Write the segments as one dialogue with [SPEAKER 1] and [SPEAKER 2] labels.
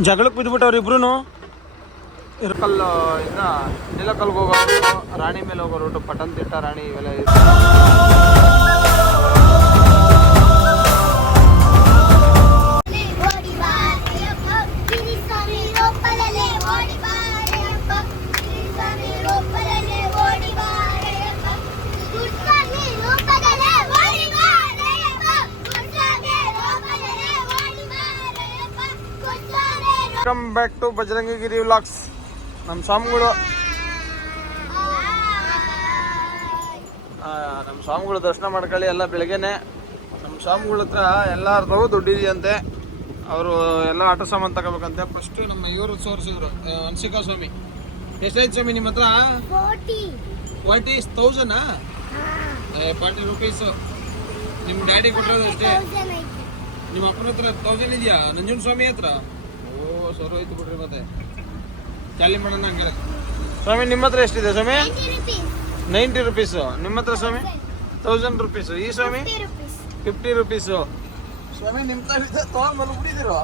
[SPEAKER 1] ಜಗಳಕ್ಕೆ ಬಿದ್ದುಬಿಟ್ಟವ್ರು ಇಬ್ರು ಇರ್ಕಲ್ಲು ಇನ್ನ ನೀಲಕಲ್ಗೆ ಹೋಗೋ ರಾಣಿ ಮೇಲೆ ಹೋಗೋ ರೂಟು ಪಟನ್ ತಿಟ್ಟ ರಾಣಿ ಇವೆಲ್ಲ ಬ್ಯಾಕ್ ಟು ಬಜರಂಗಿರಿ ವ್ಲಾಗ್ಸ್ ನಮ್ಮ ಸ್ವಾಮಿಗಳು ನಮ್ಮ ಸ್ವಾಮಿಗಳು ದರ್ಶನ ಮಾಡ್ಕೊಳ್ಳಿ ಎಲ್ಲ ಬೆಳಗ್ಗೆನೆ. ನಮ್ಮ ಸ್ವಾಮಿಗಳ ಹತ್ರ ಎಲ್ಲಾರ್ದವು ದುಡ್ಡಿದೆಯಂತೆ. ಅವರು ಎಲ್ಲ ಆಟೋ ಸಾಮಾನು ತಗೋಬೇಕಂತೆ. ಫಸ್ಟ್ ನಮ್ಮ ಇವರು ಸೋರಿಸಿದ್ರು ಅನ್ಸಿಕಾ ಸ್ವಾಮಿ. ಎಷ್ಟಾಯ್ತು ಸ್ವಾಮಿ ನಿಮ್ಮ ಹತ್ರ?
[SPEAKER 2] ಫೋರ್ಟಿ.
[SPEAKER 1] Thousand forty rupees. ನಿಮ್ಮ ಡ್ಯಾಡಿ ಕೊಟ್ಟಿರೋದು ಅಷ್ಟೇ. ನಿಮ್ಮ ಅಪ್ಪನ ಹತ್ರ ತೌಸಂಡ್ ಇದೆಯಾ? ನಂಜುನ್ ಸ್ವಾಮಿ ಹತ್ರ? ಸರ್ ಹೋಯ್ತು ಬಿಡ್ರಿ ಮತ್ತೆ. ಚಾಲಿ ಮಾಡೋಣ ಹಂಗಿಲ್ಲ. ಸ್ವಾಮಿ ನಿಮ್ಮ ಹತ್ರ ಎಷ್ಟಿದೆ ಸ್ವಾಮಿ? ನೈಂಟಿ ರುಪೀಸು ನಿಮ್ಮ ಹತ್ರ ಸ್ವಾಮಿ? ತೌಸಂಡ್ ರುಪೀಸು ಈ ಸ್ವಾಮಿ? ಫಿಫ್ಟಿ ರುಪೀಸು ಸ್ವಾಮಿ ನಿಮ್ಮ ತಾವಿದೆ ತೊಗೊಂಡು ಬಿಡಿದಿರೋ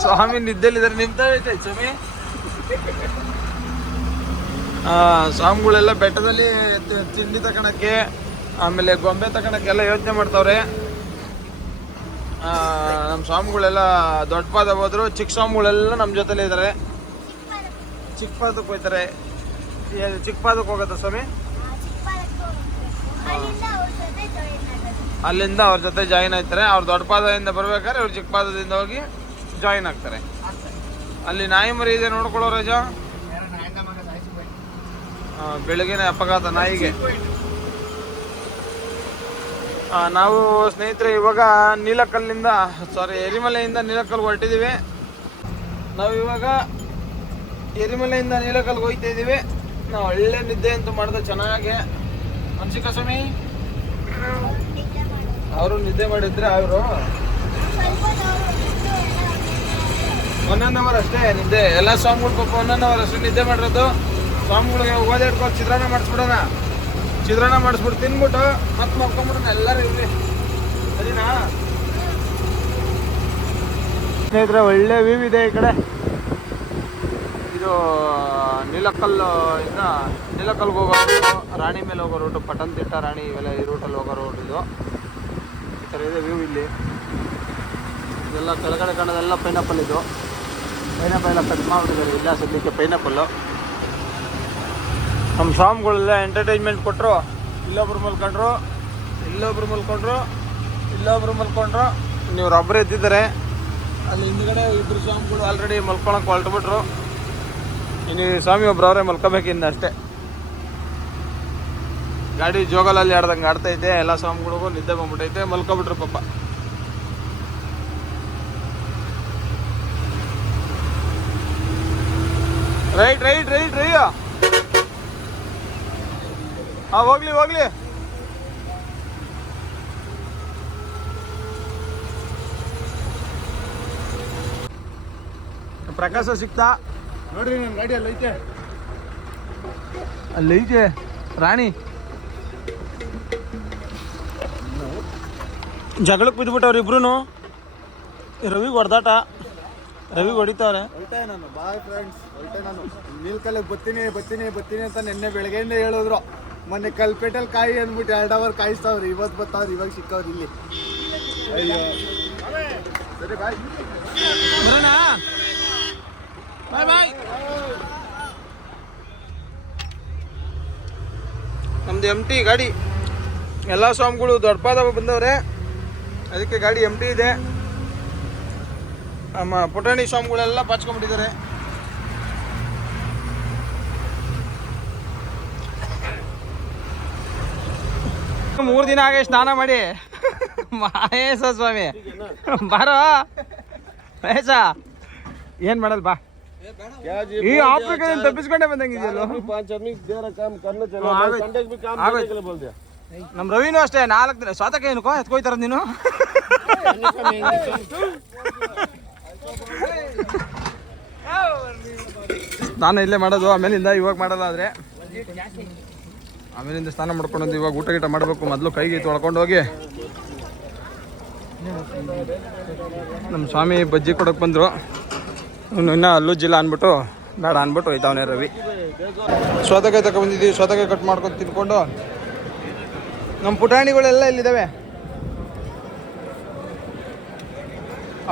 [SPEAKER 1] ಸ್ವಾಮಿ ನಿದ್ದೆಲ್ಲಿದ್ದಾರೆ? ನಿಮ್ಮ ಐತೆ ಸ್ವಾಮಿ? ಆ, ಸ್ವಾಮಿಗಳೆಲ್ಲ ಬೆಟ್ಟದಲ್ಲಿ ತಿಂಡಿ ತಗೊಳಕ್ಕೆ ಆಮೇಲೆ ಗೊಂಬೆ ತಗೊಳಕ್ಕೆಲ್ಲ ಯೋಚನೆ ಮಾಡ್ತಾವ್ರೆ. ನಮ್ಮ ಸ್ವಾಮಿಗಳೆಲ್ಲ ದೊಡ್ಡ ಪಾದ ಹೋದ್ರು ಚಿಕ್ಕ ಸ್ವಾಮಿಗಳೆಲ್ಲ ನಮ್ಮ ಜೊತೆಲೇ ಇದ್ದಾರೆ ಚಿಕ್ಕ ಪಾದಕ್ಕೆ ಹೋಗ್ತಾರೆ ಏ- ಚಿಕ್ಕ ಪಾದಕ್ಕೆ ಹೋಗುತ್ತಾ ಸ್ವಾಮಿ?
[SPEAKER 2] ಅಲ್ಲಿಂದ ಅವ್ರ ಜೊತೆ ಜಾಯಿನ್
[SPEAKER 1] ಆಯ್ತಾರೆ ಅವ್ರ ದೊಡ್ಡ ಪಾದದಿಂದ ಬರ್ಬೇಕಾದ್ರೆ ಅವ್ರು ಚಿಕ್ಕ ಪಾದದಿಂದ ಹೋಗಿ ಜಾಯಿನ್ ಆಗ್ತಾರೆ. ಅಲ್ಲಿ ನಾಯಿ ಮರಿ ಇದೆ ನೋಡ್ಕೊಳ್ಳೋ ರಜಾ. ಬೆಳಗಿನ ಅಪಘಾತ ನಾಯಿಗೆ. ನಾವು ಸ್ನೇಹಿತರೆ, ಇವಾಗ ನೀಲಕಲ್ಲಿಂದ ಸಾರಿ ಎರಿಮಲೆಯಿಂದ ನೀಲಕಲ್ಗೆ ಹೊರಟಿದ್ದೀವಿ. ನಾವು ಇವಾಗ ಎರಿಮಲೆಯಿಂದ ನೀಲಕಲ್ಗೆ ಹೋಗ್ತಾ ಇದ್ದೀವಿ. ನಾವು ಒಳ್ಳೆ ನಿದ್ದೆ ಅಂತ ಮಾಡಿದೆ, ಚೆನ್ನಾಗೆ. ಹನ್ಸಿಕ ಸ್ವಾಮಿ? ಅವರು ನಿದ್ದೆ ಮಾಡಿದ್ರೆ ಅವರು? ಅನ್ ಅವರ್ ಅಷ್ಟೇ ನಿದ್ದೆ. ಎಲ್ಲ ಸ್ವಾಮಿಗಳು ಪಾಪ ಒನ್ ಅವರ್ ಅಷ್ಟೇ ನಿದ್ದೆ ಮಾಡಿರೋದು. ಸ್ವಾಮಿಗಳಿಗೆ ಓದಾಡ್ಕೊಂಡು ಚಿತ್ರಾನ್ನ ಮಾಡಿಸ್ಬಿಡೋಣ. ಚಿತ್ರಾನ್ನ ಮಾಡಿಸ್ಬಿಟ್ಟು ತಿನ್ಬಿಟ್ಟು ಮತ್ತೆ ಮಲ್ಕೊಂಬಿಡೋಣ ಎಲ್ಲರೂ ಇರ್ಲಿ. ಸರಿನಾ? ಸ್ನೇಹಿತರೆ ಒಳ್ಳೆ ವ್ಯೂ ಇದೆ ಈ ಕಡೆ. ಇದು ನೀಲಕಲ್ಲು ಇಂದ ನೀಲಕಲ್ಗೆ ಹೋಗೋ ರೂಟು ರಾಣಿ ಮೇಲೆ ಹೋಗೋ ರೂಟು ಪಟನ್ ತಿಟ್ಟ ರಾಣಿ ಇವೆಲ್ಲ ಈ ರೂಟಲ್ಲಿ ಹೋಗೋ ರೂಟ್ ಇದು. ಈ ಥರ ಇದೆ ವ್ಯೂ ಇಲ್ಲಿ. ಇದೆಲ್ಲ ಕೆಳಗಡೆ ಕಾಣೋದೆಲ್ಲ ಪೈನಾಪಲ್ ಇದು. ಪೈನಾಪಲ್ ಎಲ್ಲ ಕಟ್ ಮಾಡಿಬಿಟ್ಟಿದ್ದಾರೆ ಇಲ್ಲ ಸದ್ಯಕ್ಕೆ ಪೈನಾಪಲ್ಲು ನಮ್ಮ ಸ್ವಾಮಿಗಳೆಲ್ಲ ಎಂಟರ್ಟೈನ್ಮೆಂಟ್ ಕೊಟ್ಟರು ಇಲ್ಲೊಬ್ರು ಮಲ್ಕೊಂಡ್ರು ಇಲ್ಲೊಬ್ರು ಮಲ್ಕೊಂಡ್ರು ಇಲ್ಲೊಬ್ರು ಮಲ್ಕೊಂಡ್ರು. ನೀವು ರಬ್ಬರ್ ಎದ್ದಿದ್ದಾರೆ ಅಲ್ಲಿ ಹಿಂದ್ಗಡೆ ಇಬ್ಬರು ಸ್ವಾಮಿಗಳು ಆಲ್ರೆಡಿ ಮಲ್ಕೊಳಕ್ಕೆ ಹೊಲ್ಟ್ಬಿಟ್ರು ಇನ್ನು ಸ್ವಾಮಿ ಒಬ್ರು ಅವರೇ ಮಲ್ಕೋಬೇಕಿಂದ ಅಷ್ಟೇ. ಗಾಡಿ ಜೋಗಲಲ್ಲಿ ಆಡ್ದಂಗೆ ಆಡ್ತೈತೆ, ಎಲ್ಲ ಸ್ವಾಮಿಗಳಿಗೂ ನಿದ್ದೆ ಬಂದ್ಬಿಟ್ಟೈತೆ ಮಲ್ಕೊಬಿಟ್ರು ಪಾಪ. ರೈಟ್ ರೈಟ್ ರೈಟ್ ರೈ ಹಾ ಹೋಗ್ಲಿ ಹೋಗ್ಲಿ. ಪ್ರಕಾಶ ಸಿಕ್ತಾ
[SPEAKER 3] ನೋಡ್ರಿ ನನ್ನ ಗಾಡಿ ಅಲ್ಲಿ ಐತೆ.
[SPEAKER 1] ಅಲ್ಲಿ ಐತೆ. ರಾಣಿ. ಜಗಳಕ್ಕೆ ಬಿದ್ದುಬಿಟ್ಟವ್ರು ಇಬ್ರು ರವಿ ಹೊಡೆದಾಟ. ರವಿ ಹೊಡಿತಾವ್ರೆ.
[SPEAKER 3] ಹೊರಟೆ ನಾನು. ಬಾಯ್ ಫ್ರೆಂಡ್ಸ್ ಹೊರಟೆ ನಾನು. ನೀಲ್ಕಲ್ಲಿಗೆ ಬರ್ತೀನಿ ಬರ್ತೀನಿ ಬರ್ತೀನಿ ಅಂತ ನಿನ್ನೆ ಬೆಳಗ್ಗೆಯಿಂದ ಹೇಳಿದ್ರು. ಮೊನ್ನೆ ಕಲ್ಪೇಟಲ್ಲಿ ಕಾಯಿ ಅಂದ್ಬಿಟ್ಟು ಎರಡು ಅವರ್ ಕಾಯಿಸ್ತಾವ್ರಿ. ಇವತ್ತು ಬರ್ತಾವ್ರಿ ಇವಾಗ ಸಿಕ್ಕವ್ರಿ ಇಲ್ಲಿ.
[SPEAKER 1] ನಮ್ದು ಎಂ ಟಿ ಗಾಡಿ. ಎಲ್ಲ ಸ್ವಾಮಿಗಳು ದೊಡ್ಡಪಾದ ಬಂದವ್ರೆ. ಅದಕ್ಕೆ ಗಾಡಿ ಎಂ ಟಿ ಇದೆ. ನಮ್ಮ ಪುಟಾಣಿ ಸ್ವಾಮಿಗಳೆಲ್ಲ ಪಾಚ್ಕೊಂಡ್ಬಿಟ್ಟಿದ್ದಾರೆ. ಮೂರು ದಿನ ಆಗಿ ಸ್ನಾನ ಮಾಡಿ. ಮಹೇಶ ಸ್ವಾಮಿ. ಬಾರೋ. ಮಹೇಶ ಏನ್ ಮಾಡಲ್ ಬಾ. ಈ ಆಫ್ರಿಕಾ ತಪ್ಪಿಸ್ಕೊಂಡೆ ಬಂದಂಗಿದೆಯಲ್ಲ ನಮ್ ರವಿನೂ ಅಷ್ಟೇ ನಾಲ್ಕು ದಿನ ಸ್ವಾತಕ ಏನಕ್ಕೋ ಎತ್ಕೊಯ್ತಾರ ನೀನು. ನಾನು ಇಲ್ಲೇ ಮಾಡೋದು ಆಮೇಲಿಂದ ಇವಾಗ ಮಾಡಲ್ಲ ಆದ್ರೆ. ಆಮೇಲಿಂದ ಸ್ನಾನ ಮಾಡ್ಕೊಂಡು ಇವಾಗ ಊಟ ಗೀಟ ಮಾಡಬೇಕು. ಮೊದಲು ಕೈಗೆ ತೊಳ್ಕೊಂಡು ಹೋಗಿ. ನಮ್ಮ ಸ್ವಾಮಿ ಬಜ್ಜಿ ಕೊಡಕ್ಕೆ ಬಂದರು. ಇನ್ನು, ಇನ್ನೂ ಅಲ್ಲುಜ್ಜಿಲ್ಲ ಅಂದ್ಬಿಟ್ಟು ಬೇಡ ಅಂದ್ಬಿಟ್ಟು ಹೋಯ್ತಾವನೆ ರವಿ. ಸೌತೆಕಾಯಿ ತಗೊಂಬಂದಿದ್ದೀವಿ ಸ್ವತಕ ಕಟ್ ಮಾಡ್ಕೊಂಡು ತಿನ್ಕೊಂಡು. ನಮ್ಮ ಪುಟಾಣಿಗಳೆಲ್ಲ ಇಲ್ಲಿದ್ದಾವೆ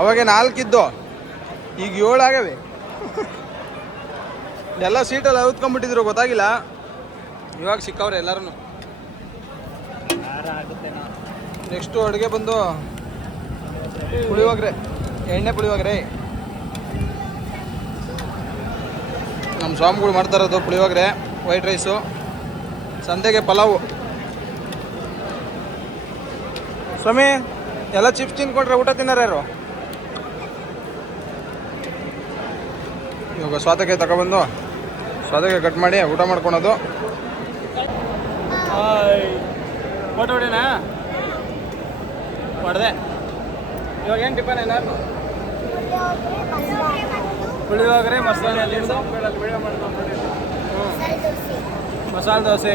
[SPEAKER 1] ಅವಾಗೆ ನಾಲ್ಕಿದ್ದು. ಈಗ ಏಳು ಆಗವೆ ಎಲ್ಲ ಸೀಟಲ್ಲಿ ಔತ್ಕೊಂಡ್ಬಿಟ್ಟಿದ್ರು, ಗೊತ್ತಾಗಿಲ್ಲ. ಇವಾಗ ಸಿಕ್ಕವ್ರೆ ಎಲ್ಲರೂ ನೆಕ್ಸ್ಟು ಅಡುಗೆ ಬಂದು ಪುಳಿಯೋಗ್ರೆ ಎಣ್ಣೆ ಪುಳಿಯೋಗ್ರೆ. ನಮ್ಮ ಸ್ವಾಮಿಗಳು ಮಾಡ್ತಾ ಇರೋದು ಪುಳಿಯೋಗರೆ ವೈಟ್ ರೈಸು ಸಂದೆಗೆ ಪಲಾವು. ಸ್ವಾಮಿ ಎಲ್ಲ ಚಿಪ್ಸ್ ತಿನ್ಕೊಂಡ್ರೆ ಊಟ ತಿನ್ನಾರ ಯಾರು? ಇವಾಗ ಸ್ವಾತಕ್ಕೆ ತಗೊಬಂದು ಸ್ವಾತಕ್ಕೆ ಕಟ್ ಮಾಡಿ ಊಟ ಮಾಡ್ಕೊಳೋದು. ಫೋಟೋ ಹೊಡಿನಾ? ಹೊಡೆದೆ. ಇವಾಗ ಏನು ಟಿಫನ್ ಏನಾದ್ರು ಪುಳಿಯೋಗರೆ ಮಸಾಲೆ ಮಸಾಲೆ ದೋಸೆ.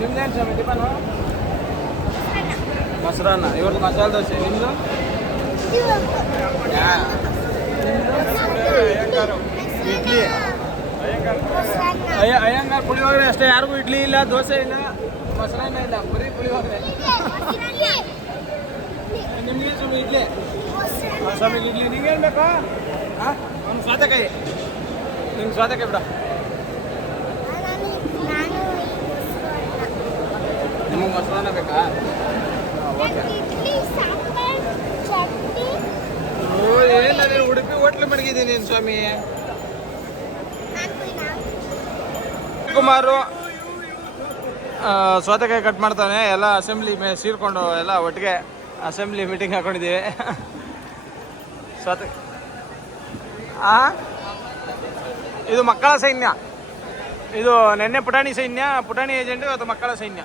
[SPEAKER 1] ನಿಮ್ದೇನು ಸ್ವಾಮಿ ಟಿಫನು ಮೊಸರನ್ನ. ಇವ್ರದ್ದು ಮಸಾಲೆ ದೋಸೆ. ನಿಮ್ಮದು ಇಡ್ಲಿ. ಅಯ್ಯ ಅಯ್ಯಂಗಾರ್ ಪುಳಿಯೋಗರೆ ಅಷ್ಟೇ ಯಾರಿಗೂ ಇಡ್ಲಿ ಇಲ್ಲ ದೋಸೆ ಇಲ್ಲ ಮೊಸರನ್ನ ಇಲ್ಲ ಬರೀ ಪುಳಿಯೋಗರೆ. ನಿಮಗೆ ಸ್ವಾಮಿ ಇಡ್ಲಿ. ಸ್ವಾಮಿ ಇಡ್ಲಿ ನಿಂಗೇನು ಬೇಕಾ? ಹಾಂ ಒಂದು ಸ್ವಾತಕಾಯಿ ನಿಮ್ಗೆ ಸ್ವಾತಕಾಯಿ ಬಿಡ. ನಿಮಗೆ ಮೊಸರನ್ನ ಬೇಕಾ? ಓಕೆ. ಓ ಏನಿಲ್ಲ ಉಡುಪಿ ಹೋಟ್ಲು ಮಡಗಿದ್ದೀನಿ ಸ್ವಾಮಿ. ಕುಮಾರು ಸೌತೆಕಾಯಿ ಕಟ್ ಮಾಡ್ತಾನೆ. ಎಲ್ಲ ಅಸೆಂಬ್ಲಿ ಮೇ ಸೀರ್ಕೊಂಡು ಎಲ್ಲ ಒಟ್ಟಿಗೆ ಅಸೆಂಬ್ಲಿ ಮೀಟಿಂಗ್ ಹಾಕೊಂಡಿದ್ದೀವಿ. ಸೌತೆ ಆ? ಇದು ಮಕ್ಕಳ ಸೈನ್ಯ. ಇದು ನೆನ್ನೆ ಪುಟಾಣಿ ಸೈನ್ಯ, ಪುಟಾಣಿ ಏಜೆಂಟ್ ಇವತ್ತು ಮಕ್ಕಳ ಸೈನ್ಯ.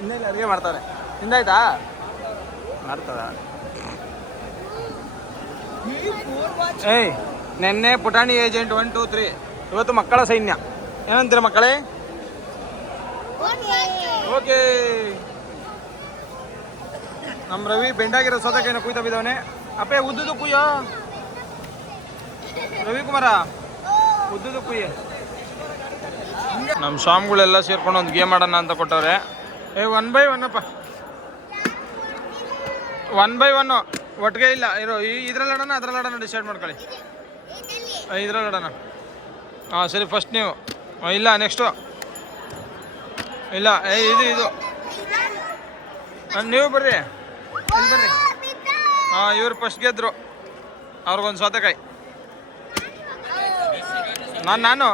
[SPEAKER 1] ಇನ್ನೆಲ್ಲ ಅಡುಗೆ ಮಾಡ್ತಾರೆ? ಹಿಂದಾಯ್ತಾ? ಮಾಡ್ತದ ಏಯ್, ನೆನ್ನೆ ಪುಟಾಣಿ ಏಜೆಂಟ್ ಒನ್ ಟೂ ತ್ರೀ ಇವತ್ತು ಮಕ್ಕಳ ಸೈನ್ಯ. ಏನಂತೀರ ಮಕ್ಕಳೇ? ಓಕೆ. ನಮ್ಮ ರವಿ ಬೆಂಡಾಗಿರೋ ಸೌತೆಕಾಯಿನ ಕುಯ್ತಾ ಬಿದ್ದವನೆ. ಅಪ್ಪೆ ಉದ್ದುದು ಕುಯ್ಯೋ. ರವಿಕುಮಾರ ಉದ್ದುದು ಕುಯ್ಯ. ನಮ್ಮ ಸ್ವಾಮಿಗಳೆಲ್ಲ ಸೇರ್ಕೊಂಡು ಒಂದು ಗೇಮ್ ಆಡೋಣ ಅಂತ ಕೊಟ್ಟವ್ರೆ. ಏ ಒನ್ ಬೈ ಒನ್ ಅಪ್ಪ. ಒನ್ ಬೈ ಒನ್ನು ಒಟ್ಟಿಗೆ ಇಲ್ಲ ಇರೋ ಇದ್ರಲ್ಲಿ ಆಡೋಣ ಅದ್ರಲ್ಲಿ ಆಡೋಣ ಡಿಸೈಡ್ ಮಾಡ್ಕೊಳ್ಳಿ. ಇದ್ರಲ್ಲಿ. ಆಡೋಣ. ಹಾಂ ಸರಿ ಫಸ್ಟ್ ನೀವು. ಇಲ್ಲ ನೆಕ್ಸ್ಟು ಇಲ್ಲ ಇದು ಇದು. ನೀವು ಬರ್ರಿ. ಬರ್ರಿ. ಹಾಂ ಇವ್ರು ಫಸ್ಟ್ ಗೆದ್ರು. ಅವ್ರಿಗೊಂದು ಸೌತೆಕಾಯಿ. ನಾನು ನಾನು.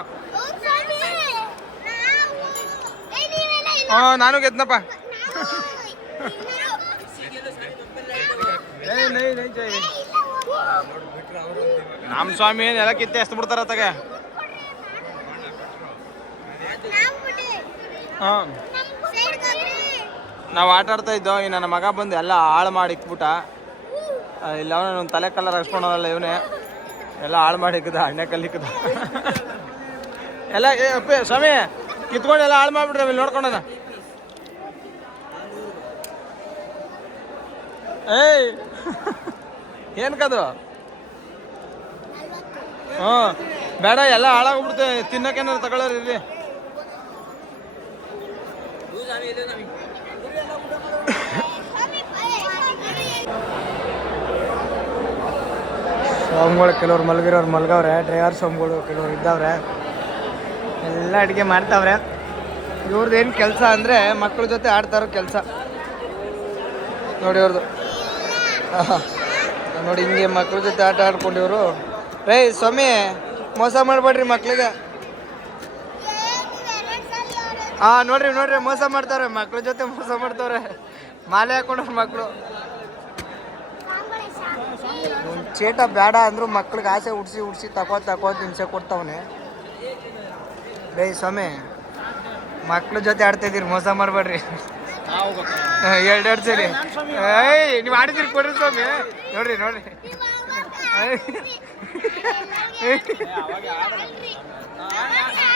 [SPEAKER 1] ಹಾಂ ನಾನು ಗೆದ್ನಪ್ಪ. ನಮ್ಮ ಸ್ವಾಮಿ ಎಲ್ಲ ಕಿತ್ತೆ ಎಷ್ಟು ಬಿಡ್ತಾರ ತಗೆ ಹಾಂ. ನಾವು ಆಟ ಆಡ್ತಾ ಇದ್ದೋ, ಈ ನನ್ನ ಮಗ ಬಂದು ಎಲ್ಲ ಹಾಳು ಮಾಡಿ ಇಕ್ಬಿಟ್ಟ ಇಲ್ಲ, ಅವನ ತಲೆ ಕಲರ್ ಹಚ್ಕೊಳೋದಲ್ಲ ಇವನೇ. ಎಲ್ಲ ಹಾಳು ಮಾಡಿ ಇಕ್ಕದ, ಹಣ್ಣೆ ಕಲ್ಲು ಇಕ್ಕದ. ಎಲ್ಲ ಸ್ವಾಮಿ, ಕಿತ್ಕೊಂಡು ಎಲ್ಲ ಹಾಳು ಮಾಡಿಬಿಟ್ರೆ ಇಲ್ಲಿ ನೋಡ್ಕೊಂಡದ ಏಯ್, ಏನು ಕದು? ಹ್ಞೂ ಬೇಡ, ಎಲ್ಲ ಹಾಳಾಗ್ಬಿಡ್ತೇವೆ ತಿನ್ನಕ್ಕೇನಾರು ತಗೊಳ್ಳೋರು ಇರ್ರಿ ಸ್ವಾಮಿಗಳು ಕೆಲವ್ರು ಮಲಗಿರೋರು ಮಲಗವ್ರೆ, ಡ್ರೈವರ್ ಸೋಮ್ಗಳು ಕೆಲವ್ರು ಇದ್ದವ್ರೆ, ಎಲ್ಲ ಅಡುಗೆ ಮಾಡ್ತಾವ್ರೆ. ಇವ್ರದ್ದು ಏನು ಕೆಲಸ ಅಂದರೆ ಮಕ್ಕಳ ಜೊತೆ ಆಡ್ತಾರೋ ಕೆಲಸ. ನೋಡಿ ಅವ್ರದ್ದು ನೋಡಿ ಹಿಂಗೆ ಮಕ್ಕಳ ಜೊತೆ ಆಟ ಆಡ್ಕೊಂಡಿವ್ರು. ರೈ ಸ್ವಾಮಿ, ಮೋಸ ಮಾಡಬೇಡ್ರಿ ಮಕ್ಳಿಗೆ. ಹಾಂ ನೋಡ್ರಿ ನೋಡ್ರಿ ಮೋಸ ಮಾಡ್ತಾರೆ ಮಕ್ಳ ಜೊತೆ ಮೋಸ ಮಾಡ್ತಾರೆ ಮಾಲೆ ಹಾಕೊಂಡ್ರ ಮಕ್ಕಳು ಚೇಟ ಬೇಡ ಅಂದ್ರು ಮಕ್ಳಿಗೆ ಆಸೆ ಉಡ್ಸಿ ಉಡ್ಸಿ ತಕೋ ತಕೋ ಹಿಂಸೆ ಕೊಡ್ತಾವನೆ. ಬೇ ಸ್ವಾಮಿ ಮಕ್ಳ ಜೊತೆ ಆಡ್ತಾ ಇದೀರಿ ಮೋಸ ಮಾಡಬೇಡ್ರಿ. ಎರಡು ಎರಡು ಸರಿ. ಏಯ್ ನೀವು ಆಡಿದಿರಿ ಕೊಡ್ರಿ ಸ್ವಾಮಿ. ನೋಡ್ರಿ ನೋಡ್ರಿ.
[SPEAKER 2] ಚೂರ್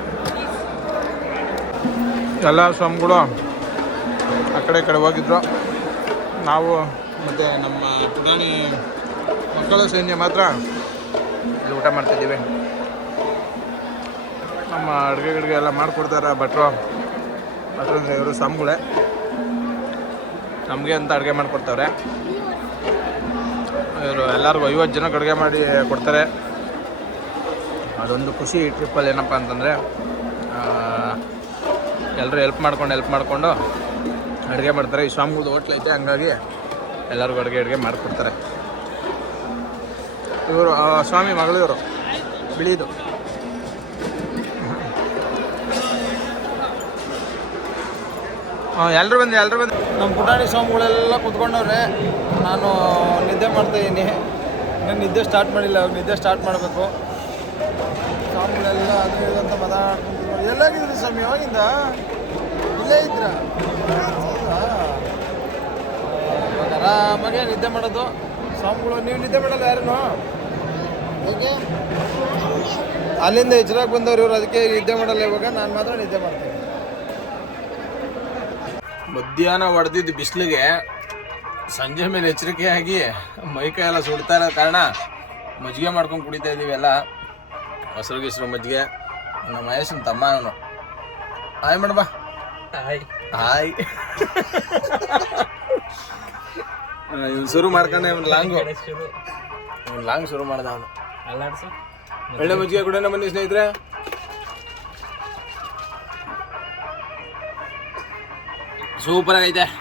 [SPEAKER 1] ಎಲ್ಲ ಸ್ವಾಮಿಗಳು ಆ ಕಡೆ ಕಡೆ ಹೋಗಿದ್ರು. ನಾವು ಮತ್ತು ನಮ್ಮ ಪುಟಾಣಿ ಮಕ್ಕಳ ಸೈನ್ಯ ಮಾತ್ರ ಇಲ್ಲಿ ಊಟ ಮಾಡ್ತಿದ್ದೀವಿ. ನಮ್ಮ ಅಡುಗೆ ಗಿಡ್ಗೆ ಎಲ್ಲ ಮಾಡಿಕೊಡ್ತಾರೆ ಭಟ್ರು. ಭಟ್ರು ಅಂದರೆ ಇವರು ಸ್ವಾಮಿಗಳೇ. ನಮಗೆ ಅಂತ ಅಡುಗೆ ಮಾಡಿಕೊಡ್ತಾರೆ ಇವರು ಎಲ್ಲರಿಗೂ ಐವತ್ತು ಜನಕ್ಕೆ ಅಡುಗೆ ಮಾಡಿ ಕೊಡ್ತಾರೆ. ಅದೊಂದು ಖುಷಿ ಟ್ರಿಪ್ಪಲ್ಲಿ ಏನಪ್ಪ ಅಂತಂದರೆ ಎಲ್ಲರೂ ಹೆಲ್ಪ್ ಮಾಡ್ಕೊಂಡು ಹೆಲ್ಪ್ ಮಾಡಿಕೊಂಡು ಅಡುಗೆ ಮಾಡ್ತಾರೆ. ಈ ಸ್ವಾಮಿಗೂದು ಹೋಟ್ಲ್ ಐತೆ, ಹಂಗಾಗಿ ಎಲ್ಲರಿಗೂ ಅಡುಗೆ ಅಡುಗೆ ಮಾಡಿಕೊಡ್ತಾರೆ. ಇವರು ಸ್ವಾಮಿ ಮಗಳಿವರು ಬಿಳಿದು. ಹಾಂ ಎಲ್ಲರೂ ಬಂದು ಎಲ್ಲರೂ ಬಂದು ನಮ್ಮ ಪುಟಾಣಿ ಸ್ವಾಮಿಗಳೆಲ್ಲ ಕುತ್ಕೊಂಡವ್ರೆ, ನಾನು ನಿದ್ದೆ ಮಾಡ್ತಾಯಿದ್ದೀನಿ ನಾನು ನಿದ್ದೆ ಸ್ಟಾರ್ಟ್ ಮಾಡಿಲ್ಲ, ಅವ್ರು ನಿದ್ದೆ ಸ್ಟಾರ್ಟ್ ಮಾಡಬೇಕು. ಸ್ವಾಮಿಗಳೆಲ್ಲ ಅದು ಇದು ಅಂತ ಮಾತಾಡ್ಕೊಂಡು ಎಲ್ಲಾಗಿದ್ರಿ ಸ್ವಾಮಿ ಯಾವಾಗಿಂದ ಇಲ್ಲೇ ಇದ್ರ? ಇವಾಗ ಆರಾಮಾಗೆ ನಿದ್ದೆ ಮಾಡೋದು. ಸ್ವಾಮಿಗಳು ನೀವು ನಿದ್ದೆ ಮಾಡಲ್ಲ ಯಾರನ್ನು? ಹೇಗೆ? ಅಲ್ಲಿಂದ ಎಚ್ಚರಾಗಿ ಬಂದವ್ರು ಇವ್ರು ಅದಕ್ಕೆ ನಿದ್ದೆ ಮಾಡಲ್ಲ ಇವಾಗ ನಾನು ಮಾತ್ರ ನಿದ್ದೆ ಮಾಡ್ತೀನಿ. ಮಧ್ಯಾಹ್ನ ಹೊಡೆದಿದ್ದು ಬಿಸಿಲಿಗೆ ಸಂಜೆ ಮೇಲೆ ಎಚ್ಚರಿಕೆ ಆಗಿ ಮೈಕೈ ಎಲ್ಲ ಸುಡ್ತಾ ಇರೋ ಕಾರಣ ಮಜ್ಜಿಗೆ ಮಾಡ್ಕೊಂಡು ಕುಡಿತಾ ಇದೀವಿ ಎಲ್ಲ. ಮೊಸರು ಗಿಸ್ರು ಮಜ್ಜಿಗೆ. ನಮ್ಮ ಮಹೇಶನ್ ತಮ್ಮ ಅವನು. ಹಾಯ್ ಮಾಡಬಾ ಹಾಯ್. ಹಾಯ್. ಇವ್ನು ಶುರು ಮಾಡ್ಕೊಂಡೆ ಇವ್ನು ಲಾಂಗು. ಇವ್ನು ಲಾಂಗ್ ಶುರು ಮಾಡ್ದ ಅವನು. ಒಳ್ಳೆ ಮಜ್ಜಿಗೆ ಕೂಡ ಬನ್ನಿ ಸ್ನೇಹಿತರೆ. ಸೂಪರ್ ಆಗೈತೆ.